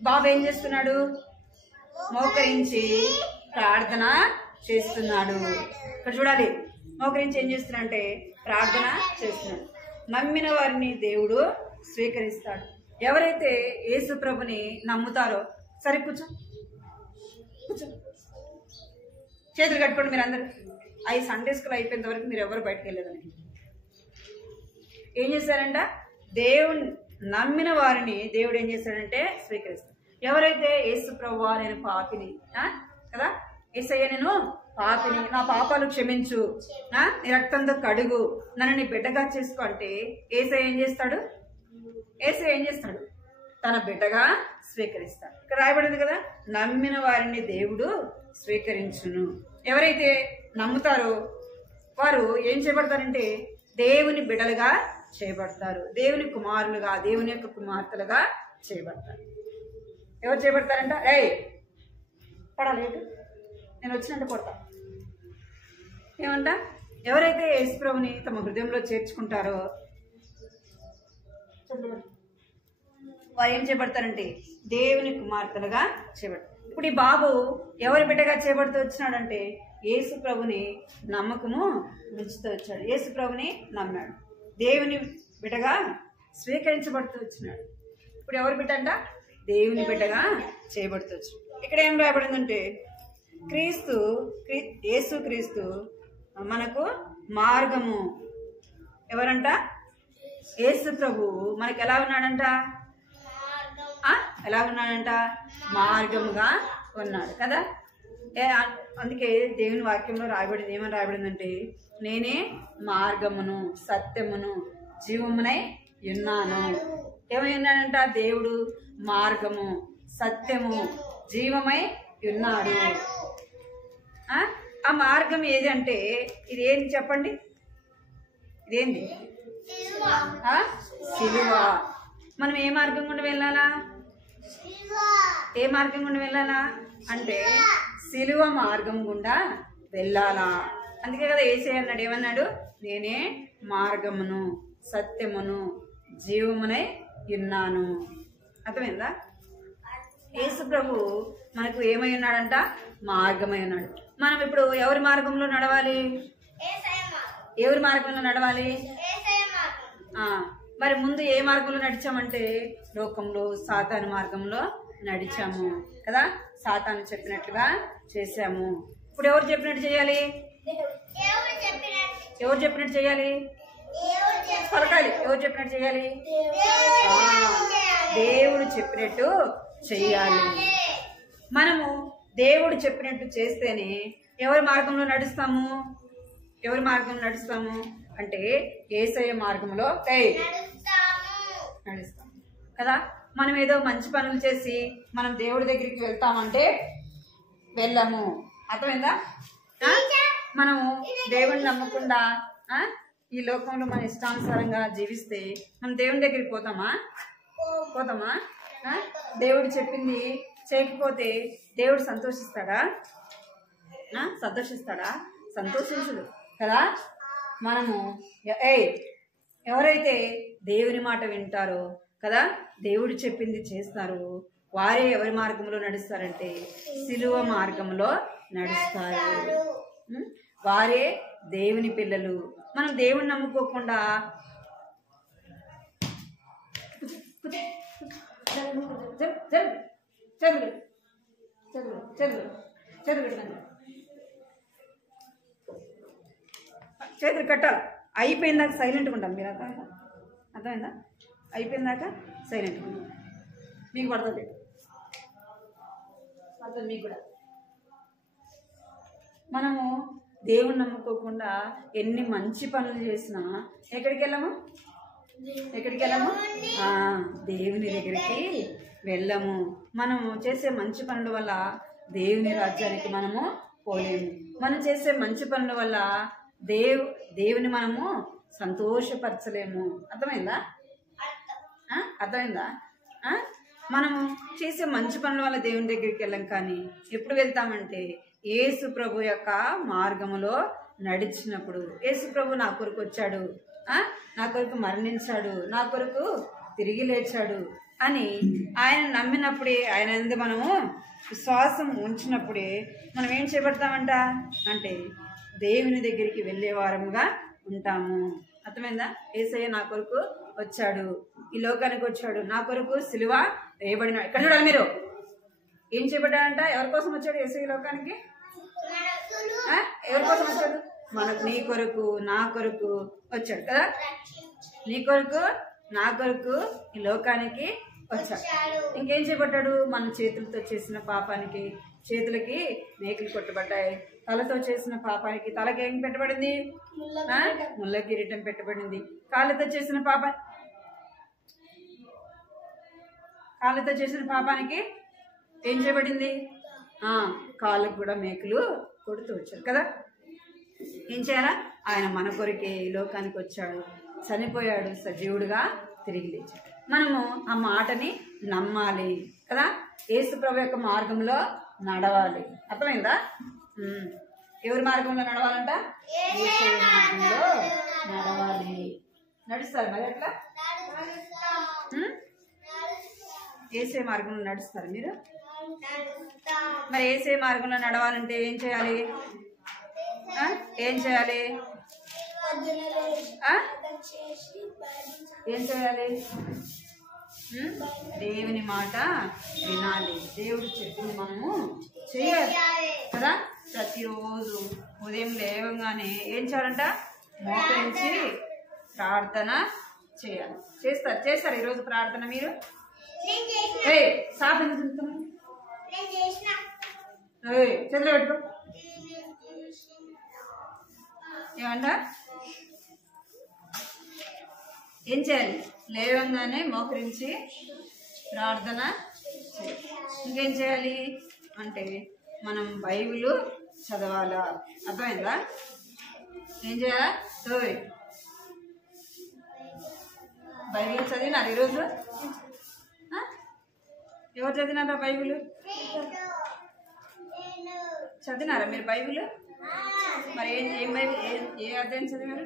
బాబు? ఏం చేస్తున్నాడు? మోకరించి ప్రార్థన చేస్తున్నాడు. ఇక్కడ చూడాలి, మోకరించి ఏం చేస్తున్నాడంటే ప్రార్థన చేస్తున్నాడు. నమ్మిన వారిని దేవుడు స్వీకరిస్తాడు. ఎవరైతే యేసు ప్రభుని నమ్ముతారో, సరే కూర్చో కూర్చో, చేతులు కట్టుకోండి. మీరు అందరు అవి సండే స్కూల్ అయిపోయేంత వరకు మీరు ఎవరు బయటకు వెళ్ళేదానికి ఏం చేశారంట, దేవుని నమ్మిన వారిని దేవుడు ఏం చేశాడంటే స్వీకరిస్తాడు. ఎవరైతే యేసు ప్రభువా నేను పాపిని కదా, యేసయ్య నేను పాపిని, నా పాపాలు క్షమించు, నీ రక్తంతో కడుగు, నన్ను నీ బిడ్డగా చేసుకో అంటే యేసయ్య ఏం చేస్తాడు, యేసయ్య ఏం చేస్తాడు, తన బిడ్డగా స్వీకరిస్తాడు. ఇక్కడ రాయబడింది కదా, నమ్మిన వారిని దేవుడు స్వీకరించును. ఎవరైతే నమ్ముతారో వారు ఏం చేయబడతారంటే దేవుని బిడ్డలుగా చేయబడతారు, దేవుని కుమారులుగా, దేవుని యొక్క కుమార్తెలుగా చేయబడతారు. ఎవరు చేయబడతారంట, పడాలి, నేను వచ్చినట్టు కొడతా. ఏమంట, ఎవరైతే యేసు ప్రభుని తమ హృదయంలో చేర్చుకుంటారో వారు ఏం చేయబడతారంటే దేవుని కుమార్తెలుగా చేయబడతారు. ఇప్పుడు ఈ బాబు ఎవరి బిడ్డగా చేయబడుతూ వచ్చినాడంటే యేసు ప్రభుని నమ్మకము ఉంచుతూ వచ్చాడు. యేసు ప్రభుని నమ్మాడు, దేవుని బిడ్డగా స్వీకరించబడుతూ వచ్చినాడు. ఇప్పుడు ఎవరి బిడ్డ అంట, దేవుని బిడ్డగా చేయబడుతూ వచ్చాడు. ఇక్కడ ఏం రాయబడిందంటే యేసు క్రీస్తు మనకు మార్గము. ఎవరంట, యేసు ప్రభు మనకి ఎలా ఉన్నాడంట, ఎలా ఉన్నాడంట, మార్గముగా ఉన్నాడు కదా. అందుకే దేవుని వాక్యంలో రాయబడింది, ఏమని రాయబడిందంటే నేనే మార్గమును సత్యమును జీవమునై ఉన్నాను. ఏమై ఉన్నాడంట, దేవుడు మార్గము సత్యము జీవమై ఉన్నాడు. ఆ మార్గం ఏది అంటే ఇది ఏంది చెప్పండి, ఇదేంది, సిలువ. మనం ఏ మార్గం గుండా వెళ్ళాలా, ఏ మార్గం గుండా వెళ్ళాలా అంటే సిలువ మార్గం గుండా వెళ్ళాలా. అందుకే కదా యేసయ్య అన్నాడు, ఏమన్నాడు, నేనే మార్గమును సత్యమును జీవమునై ఉన్నాను. అర్థమైందా? యేసు ప్రభు మనకు ఏమై ఉన్నాడంట, మార్గమై ఉన్నాడు. మనం ఇప్పుడు ఎవరి మార్గంలో నడవాలి, ఎవరి మార్గంలో నడవాలి, మరి ముందు ఏ మార్గంలో నడిచామంటే లోకంలో సాతాను మార్గంలో నడిచాము కదా, సాతాను చెప్పినట్లుగా చేశాము. ఇప్పుడు ఎవరు చెప్పినట్టు చేయాలి, ఎవరు చెప్పినట్టు చేయాలి, పలకాలి, ఎవరు చెప్పినట్టు చేయాలి, దేవుడు చెప్పినట్టు చెయ్యాలి. మనము దేవుడు చెప్పినట్టు చేస్తేనే ఎవరి మార్గంలో నడుస్తాము, ఎవరి మార్గంలో నడుస్తాము అంటే యేసయ్య మార్గంలో నడుస్తాము కదా. మనం ఏదో మంచి పనులు చేసి మనం దేవుడి దగ్గరికి వెళ్తామంటే వెళ్ళము. అర్థమైందా? మనము దేవుడిని నమ్మకుండా ఈ లోకంలో మన ఇష్టానుసారంగా జీవిస్తే మనం దేవుని దగ్గరికి పోతామా? దేవుడు చెప్పింది చేయకపోతే దేవుడు సంతోషిస్తాడా? సంతోషించడు కదా. మనము ఎవరైతే దేవుని మాట వింటారో కదా, దేవుడు చెప్పింది చేస్తారు, వారే ఎవరి మార్గంలో నడుస్తారంటే సిలువ మార్గంలో నడుస్తారు. వారే దేవుని పిల్లలు. మనం దేవుని నమ్ముకోకుండా చేతులు కట్టాలి. అయిపోయిందాక సైలెంట్గా ఉంటాం. మీరు అర్థమైందా? అయిపోయిందాక సైలెంట్గా ఉంటాం. మీకు పడుతుంది మీకు కూడా. మనము దేవుని నమ్ముకోకుండా ఎన్ని మంచి పనులు చేసినా ఎక్కడికి వెళ్ళము, దేవుని దగ్గరికి వెళ్ళము. మనము చేసే మంచి పనుల వల్ల దేవుని రాజ్యానికి మనము పోలేము. మనం చేసే మంచి పనుల వల్ల దేవుని మనము సంతోషపరచలేము. అర్థమైందా? మనము చేసే మంచి పనుల వల్ల దేవుని దగ్గరికి వెళ్ళాం. కానీ ఎప్పుడు వెళ్తామంటే యేసు ప్రభు యొక్క మార్గములో నడిచినప్పుడు. యేసు ప్రభు నా కొరకు వచ్చాడు, నా కొరకు మరణించాడు, నా కొరకు తిరిగి లేచాడు, అని ఆయన నమ్మినప్పుడే, ఆయన ఎందు మనము విశ్వాసం ఉంచినప్పుడే మనం ఏం చేపడతామంట అంటే దేవుని దగ్గరికి వెళ్ళే వారముగా ఉంటాము. అర్థమైందా? యేసయ్య నా కొరకు వచ్చాడు, ఈ లోకానికి వచ్చాడు, నా కొరకు సిలువ వేయబడినాడు. ఇక్కడ చూడాలి మీరు, ఏం చేయబడ్డాడంట? ఎవరి కోసం వచ్చాడు యేసయ్య లోకానికి? ఎవరి కోసం వచ్చాడు? మనకు, నీ కొరకు నా కొరకు వచ్చాడు కదా. నీ కొరకు నా కొరకు ఈ లోకానికి వచ్చాడు. ఇంకేం చేయబడ్డాడు? మన చేతులతో చేసిన పాపానికి చేతులకి మేకులు కొట్టబడ్డాయి, తలతో చేసిన పాపానికి తలకి ఏం పెట్టబడింది? ముళ్ళ కిరీటం పెట్టబడింది. కాళ్ళతో చేసిన పాపానికి ఏం చేయబడింది? కాళ్ళకు కూడా మేకులు కొడుతూ వచ్చారు కదా. ఏం చేయాలా? ఆయన మన కొరికే ఈ లోకానికి వచ్చాడు, చనిపోయాడు, సజీవుడుగా తిరిగి లేచాడు. మనము ఆ మాటని నమ్మాలి కదా. యేసు ప్రభు యొక్క మార్గంలో నడవాలి. అర్థమైందా? ఎవరి మార్గంలో నడవాలంట? యేసు మార్గంలో నడవాలి. నడుస్తారు మరి అట్లా? యేసే మార్గంలో నడుస్తారు మీరు? మరి యేసే మార్గంలో నడవాలంటే ఏం చేయాలి? ఏం చేయాలి? ఏం చేయాలి? దేవుని మాట వినాలి, దేవుడు చెప్పింది మనము చేయాలి కదా. ప్రతిరోజు ఉదయం లేవగానే ఏం చేయాలంట? మోకరించి ప్రార్థన చేయాలి. చేస్తారు ఈరోజు ప్రార్థన మీరు? సాధన చదివి పెట్టుకో. ఏమంట? ఏం చేయాలి? లేవంగానే మోకరించి ప్రార్థన చేయాలి. ఇంకేం చేయాలి అంటే మనం బైబిల్ చదవాలా. అర్థమైందా? ఏం చేయాలా? బైబిల్ చదివినారు ఈరోజు? ఎవరు చదివినారా బైబిల్? చదివినారా మీరు బైబిల్? మరి ఏం బైబిల్, ఏ అధ్యాయం చదివారు?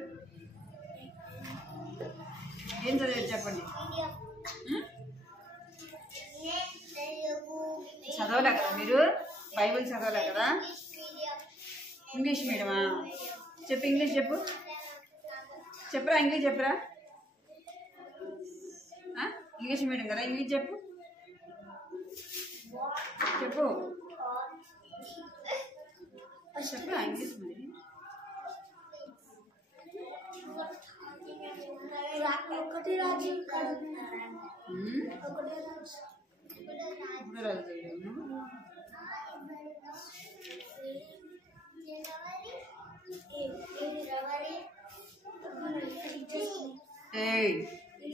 ఏం చదివారు చెప్పండి. చదవలే కదా మీరు? బైబిల్ చదవలే కదా? ఇంగ్లీష్ మీడియమా? చెప్పు, ఇంగ్లీష్ చెప్పు. చెప్పురా, ఇంగ్లీష్ చెప్పురా. ఇంగ్లీష్ మీడియం కదా, ఇంగ్లీష్ చెప్పు. చెప్పు చెప్పురా ఇంగ్లీష్ మరి.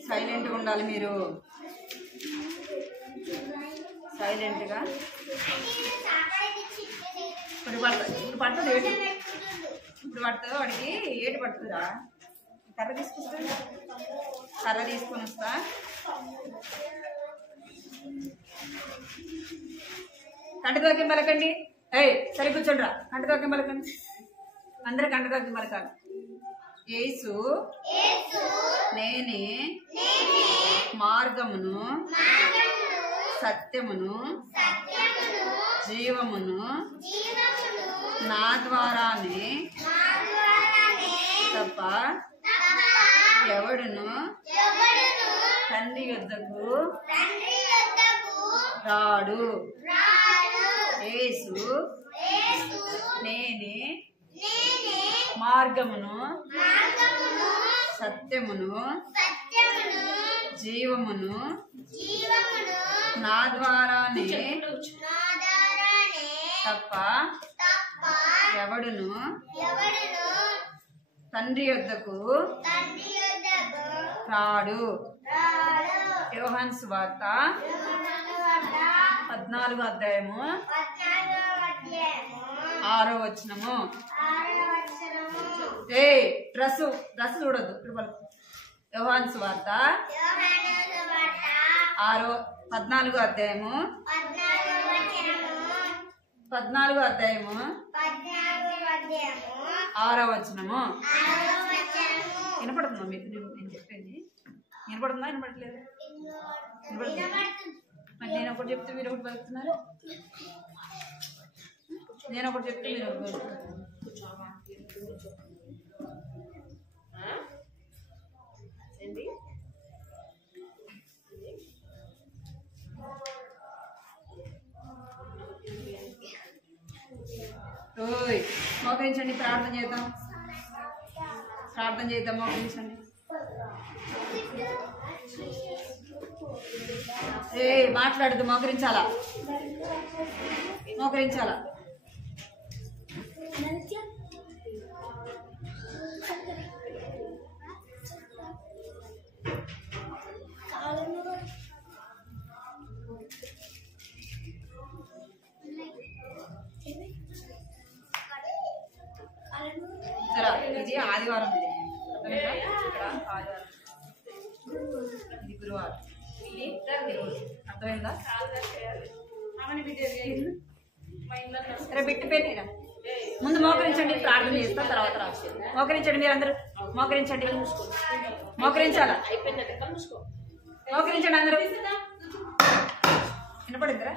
సైలెంట్గా ఉండాలి మీరు, సైలెంట్గా. ఇప్పుడు పడుతుంది ఏటు, ఇప్పుడు పడుతుంది వాడికి ఏటు పడుతుందా? కర్ర తీసుకొస్తా, కర్ర తీసుకొని వస్తా. కంటితోకి పలకండి. సరే కూర్చోండి రా. కంటితోకి పలకండి, అందరూ కంటితోకి పలకాలి. యేసు నేనే మార్గమును సత్యమును జీవమును, నా ద్వారానే తప్ప ఎవడును తండ్రి యొద్దకు రాడు. యేసు నేనే మార్గమును సత్యమును జీవమును, నా ద్వారానే తప్ప ఎవడును తండ్రి యొద్దకు రాడు. యోహాను సువార్త 14వ అధ్యాయము 6వ వచనము. డ్రెస్ చూడొద్దు. యోహాను సువార్త 14వ అధ్యాయము 6వ వచనము. వినపడుతుందా మీకు నేను చెప్పేది? వినపడుతుందా, వినపడట్లేదు? మరి నేను ఒకటి చెప్తే మీరు ఒకటి పలుకుతున్నారు, నేను ఒకటి చెప్తే మీరు ఒకటి పలుకుతున్నారు. మోకరించండి, ప్రార్థన చేద్దాం, ప్రార్థన చేద్దాం, మోకరించండి. మాట్లాడదు, మోకరించాలా, మోకరించాలా. ఇది ఆదివారం, ఇది ఇక్కడ ఆదివారం, ఇది గురువారం, అర్థమైందా? సరే బిట్టి పెట్టిరా, ముందు మోకరించండి, ప్రార్థన చేస్తా, తర్వాత రాసి మోకరించండి. మీరు అందరూ మోకరించండి, మోకరించాలా, మోకరించండి అందరూ. వినపడిందిరా,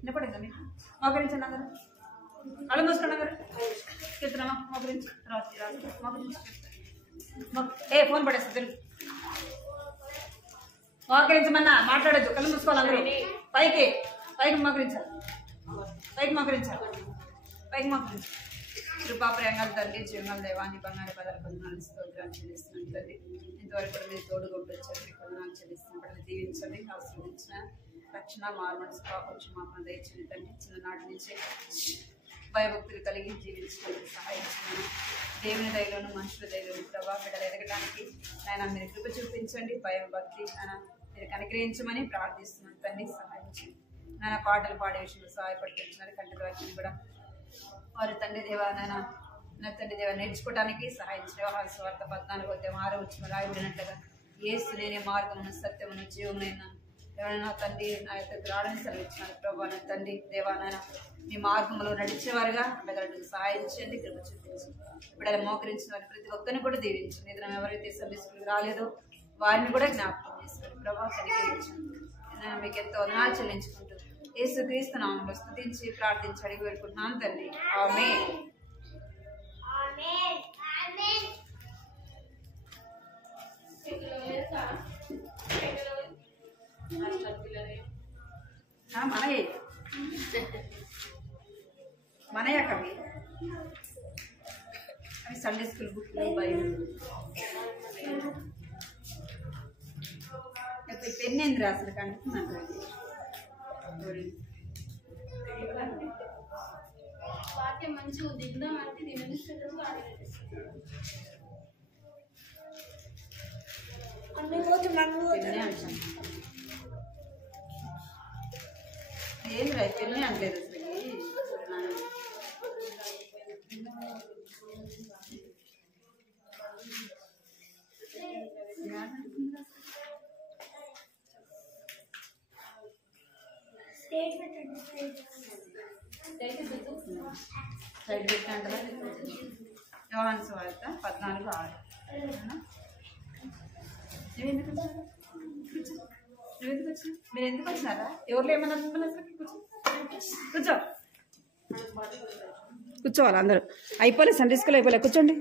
వినపడిందా మీకు? మోకరించండి అందరూ, కళ్ళు మూసుకోండి అందరూ. చెప్తున్నామా? మోకరించి రాసి మోకరించి. ఫోన్ పడేస్తా తెలుగు. మోకరించమన్నా, మాట్లాడద్దు, కళ్ళు మూసుకోవాలి అందరూ. పైకి పైకి మోకరించాలి, పైకి మోకరించాలి, పైకి మోకరించాలి. కృపాప్రేంగాలు తండ్రి, జీవనాలు దేవాన్ని బంగారు పదాలు కొందనాలు స్తోత్రాలు చెల్లిస్తున్నాను తండ్రి. ఇంతవరకు కూడా మీరు తోడు కొట్టొచ్చండి, కొందనాలు చెల్లిస్తున్నప్పుడు దీవించండి, ఆశీర్వదించిన రక్షణ మార్మల్స్ కొంచెం మాకు దయచండి తండ్రి. చిన్ననాటి నుంచి భయభక్తులు కలిగి జీవించడానికి సహాయించండి. దేవుని దయలోను మనుషుల దయలోను ప్రభావ బిడ్డలు ఎదగడానికి ఆయన మీరు కృప చూపించండి. భయం భక్తి ఆయన మీరు కనుగ్రహించమని ప్రార్థిస్తున్నాను తండ్రి, సహాయించండి. నాన్న పాటలు పాడే విషయంలో సహాయపడుతున్నారు. కంటి వాక్యం కూడా వారు తండ్రి దేవా నా తండ్రి దేవ నేర్చుకోవడానికి సహాయించిన. వ్యవహార స్వార్థ 14:6 రాయబడినట్లుగా యేసు నేనే మార్గమును సత్యమును జీవమునైనా ఎవరైనా తండ్రి నా యొక్క రాడని సెలవిచ్చినారు. ప్రభా నా తండ్రి దేవానైనా మీ మార్గంలో నడిచేవారుగా ఉండగలడు, సహాయించండి, కృప చూపించండి. ఇప్పుడు అలా మోకరించిన వారి ప్రతి ఒక్కరిని కూడా దీవించండి. ఏదైనా ఎవరైతే సర్వీస్కి రాలేదో వారిని కూడా జ్ఞాపకం చేసుకోండి. ప్రభావ కలిగించండి. మీకు ఎంతో వందనాలు చెల్లించుకుంటూ యేసుక్రీస్తు నామములో స్తుతించి ప్రార్థించి అడిగి వేడుకుంటున్నాను తండ్రి, ఆమేన్. మనయ్య కవి అవి సండే స్కూల్ బుక్లు బైబిల్ పెన్ ఏంది అసలు కంటున్నాను. వాక్యం మంచిగా దిగుదాం అంటే ఏం రా పెన్నే అనలేదు అసలు. సైడ్ పెట్టండి. యోహాను సువార్త 14:6. నువ్వు ఎందుకు వచ్చావు? మీరు ఎందుకు వచ్చినారా? ఎవరు ఏమన్నా కూర్చో, కూర్చోవాలి అందరూ. అయిపోలే సండే స్కూల్ అయిపోలే, కూర్చోండి.